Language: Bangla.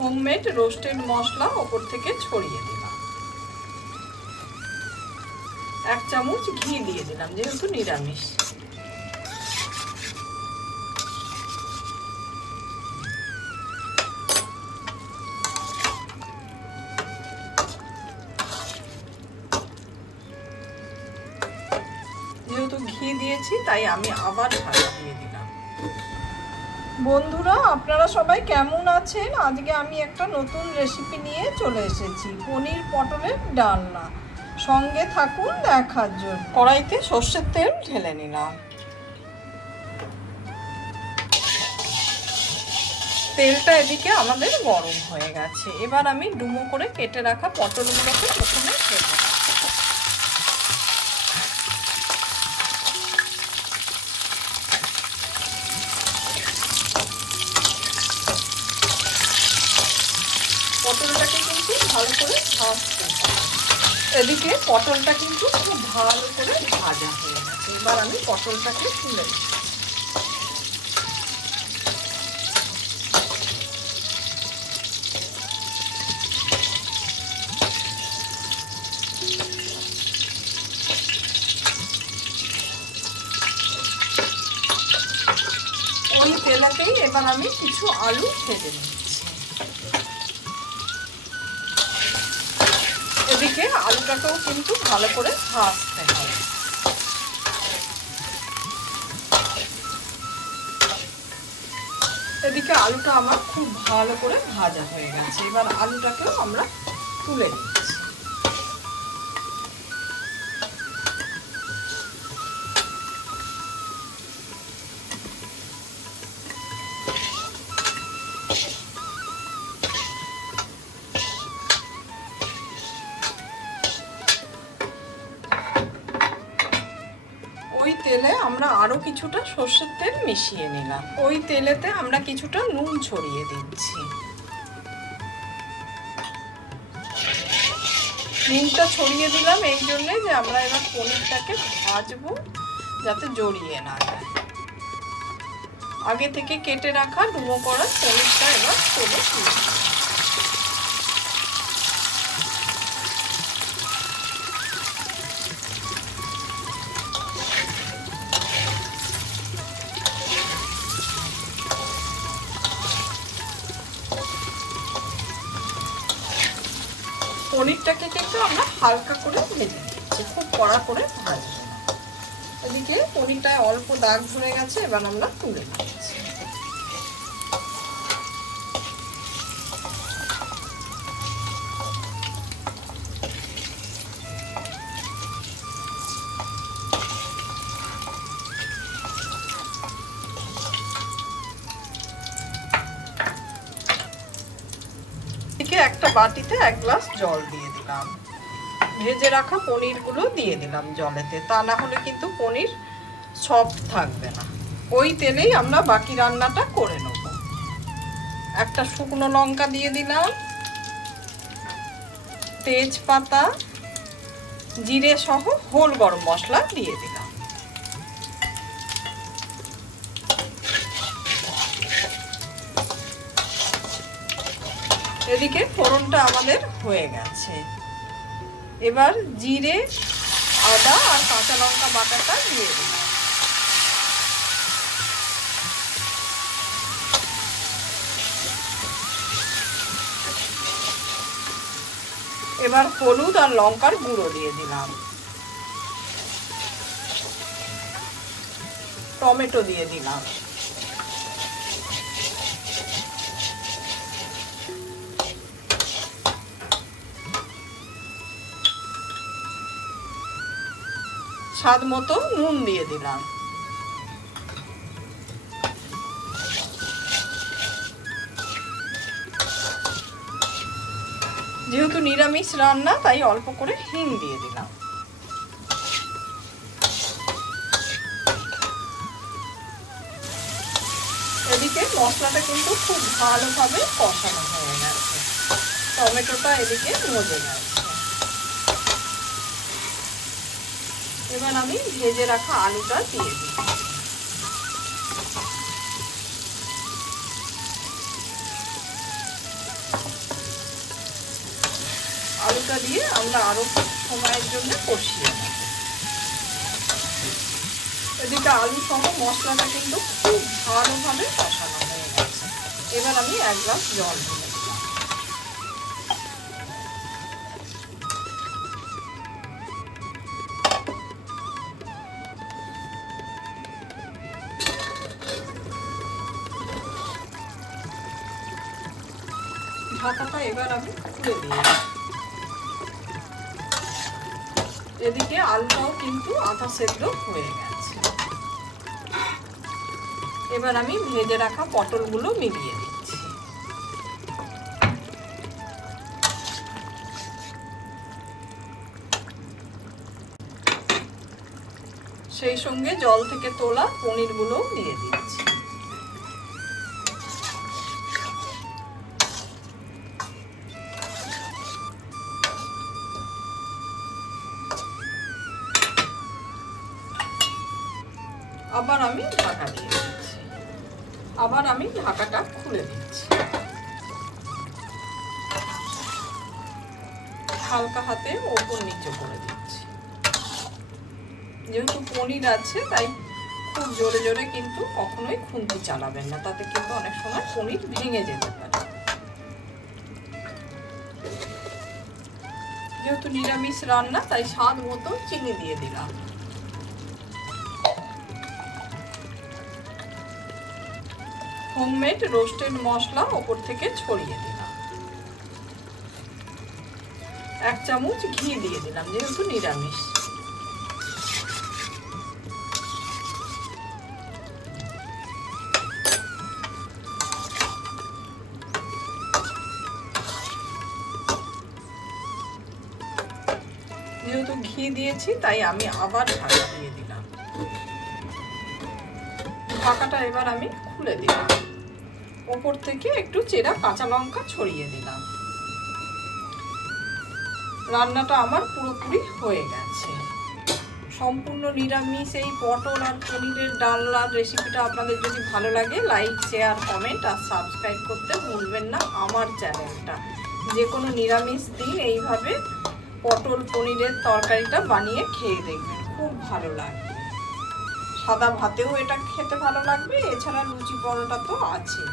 হোমমেড রোস্টেড মশলা ওপর থেকে ছড়িয়ে দিলাম। 1 চামচ ঘি দিয়ে দিলাম, যেহেতু নিরামিষ। যেহেতু ঘি দিয়েছি তাই আমি আবার ঢাকা দিয়ে দিলাম। বন্ধুরা, আপনারা সবাই কেমন আছেন? আজকে আমি একটা নতুন রেসিপি নিয়ে চলে এসেছি, পনির পটলের ডালনা। সঙ্গে থাকুন দেখার জন্য। কড়াইতে সর্ষের তেল ঢেলে নিলাম। তেলটা এদিকে আমাদের গরম হয়ে গেছে। এবার আমি ডুমো করে কেটে রাখা পটলগুলোকে প্রথমে দেবো। পটলটাকে কিন্তু ভালো করে ভাজতে হবে। এদিকে পটলটা কিন্তু খুব ভালো করে ভাজা হয়ে গেছে। এবার আমি পটলটাকে তুলে দিই। ওই তেলেতেই এবার আমি কিছু আলু ভেজে নিচ্ছি। এদিকে আলুটাকেও কিন্তু ভালো করে ভাজতে হবে। এদিকে আলুটা আমার খুব ভালো করে ভাজা হয়ে গেছে। এবার আলুটাকেও আমরা তুলে নিচ্ছি। ওই তেলে আমরা আরো কিছুটা সর্ষের তেল মিশিয়ে নিলাম। ওই তেলেতে আমরা কিছুটা নুন ছড়িয়ে দিচ্ছি। নুনটা ছড়িয়ে দিলাম এই জন্যে যে আমরা এবার পনিরটাকে ভাজবো যাতে জড়িয়ে না যায়। আগে থেকে কেটে রাখা ডুমো করা পনিরটা এবার তুলে দিলাম। পনিরটাকে কিন্তু আমরা হালকা করে ভেজে নিচ্ছি, খুব কড়া করে ভাজবো না। এদিকে পনিরটায় অল্প দাগ ধরে গেছে, এবার আমরা তুলে নিচ্ছি। একটা বাটিতে 1 গ্লাস জল দিয়ে দিলাম। ভেজে রাখা পনিরগুলো দিয়ে দিলাম জলেতে, তা না হলে কিন্তু পনির সফট থাকবে না। ওই তেলেই আমরা বাকি রান্নাটা করে নেব। একটা শুকনো লঙ্কা দিয়ে দিলাম, তেজপাতা, জিরে সহ হোল গরম মশলা দিয়ে দিলাম। এদিকে ফোড়নটা আমাদের হয়ে গেছে। এবার জিরে, আদা আর কাঁচা লঙ্কা বাটাটা দিয়ে দিলাম। এবার হলুদ আর লঙ্কার গুঁড়ো দিয়ে দিলাম। টমেটো দিয়ে দিলাম। স্বাদ মতো নুন দিয়ে দিলাম। যেহেতু নিরামিষ রান্না তাই অল্প করে হিং দিয়ে দিলাম। এদিকে মশলাটা কিন্তু খুব ভালোভাবে কষানো হয়ে গেছে। টমেটোটা এদিকে মজে গেছে। এবার আমি ভেজে রাখা আলুটা দিয়ে দিই। আলুটা দিয়ে আমরা আরও সময়ের জন্য কষিয়ে নেব। এদিকে আলু সহ মশলাটা কিন্তু খুব ভালোভাবে কষানো হয়ে গেছে। এবার আমি 1 গ্লাস জল দিয়ে দিলাম। ঢাকাটা এবার আমি খুলে দিই। এদিকে আলুটাও কিন্তু আধা সেদ্ধ হয়ে গেছে। এবার আমি ভেজে রাখা পটলগুলো মিলিয়ে দিচ্ছি। সেই সঙ্গে জল থেকে তোলা পনিরগুলো দিয়ে দিচ্ছি। আবার আমি ঢাকা দিয়ে দিচ্ছি। আবার আমি ঢাকাটা খুলে দিচ্ছি। হালকা হাতে ওপর নিচে করে দিচ্ছি। যেহেতু পনির আছে তাই খুব জোরে জোরে কিন্তু কখনোই খুন্তি চালাবেন না, তাতে কিন্তু অনেক সময় পনির ভেঙে যেতে পারে। যেহেতু নিরামিষ রান্না তাই স্বাদ মতো চিনি দিয়ে দিলাম। হোমমেড রোস্টেড মশলা ওপর থেকে ছড়িয়ে দিলাম। 1 চামচ ঘি দিয়ে দিলাম, যেহেতু নিরামিষ। যেহেতু ঘি দিয়েছি তাই আমি আবার ঢাকা দিয়ে দিলাম। ঢাকাটা এবার আমি খুলে দিলাম। ওপর থেকে একটু চেরা কাঁচা লঙ্কা ছড়িয়ে দিলাম। রান্নাটা আমার পুরোপুরি হয়ে গেছে। সম্পূর্ণ নিরামিষ এই পটল আর পনিরের ডালনার রেসিপিটা আপনাদের যদি ভালো লাগে লাইক, শেয়ার, কমেন্ট আর সাবস্ক্রাইব করতে ভুলবেন না আমার চ্যানেলটা। যে কোনো নিরামিষ দিন এইভাবে পটল পনিরের তরকারিটা বানিয়ে খেয়ে দেখবেন, খুব ভালো লাগবে। সাদা ভাতেও এটা খেতে ভালো লাগবে, এছাড়া লুচি পরোটা তো আছে।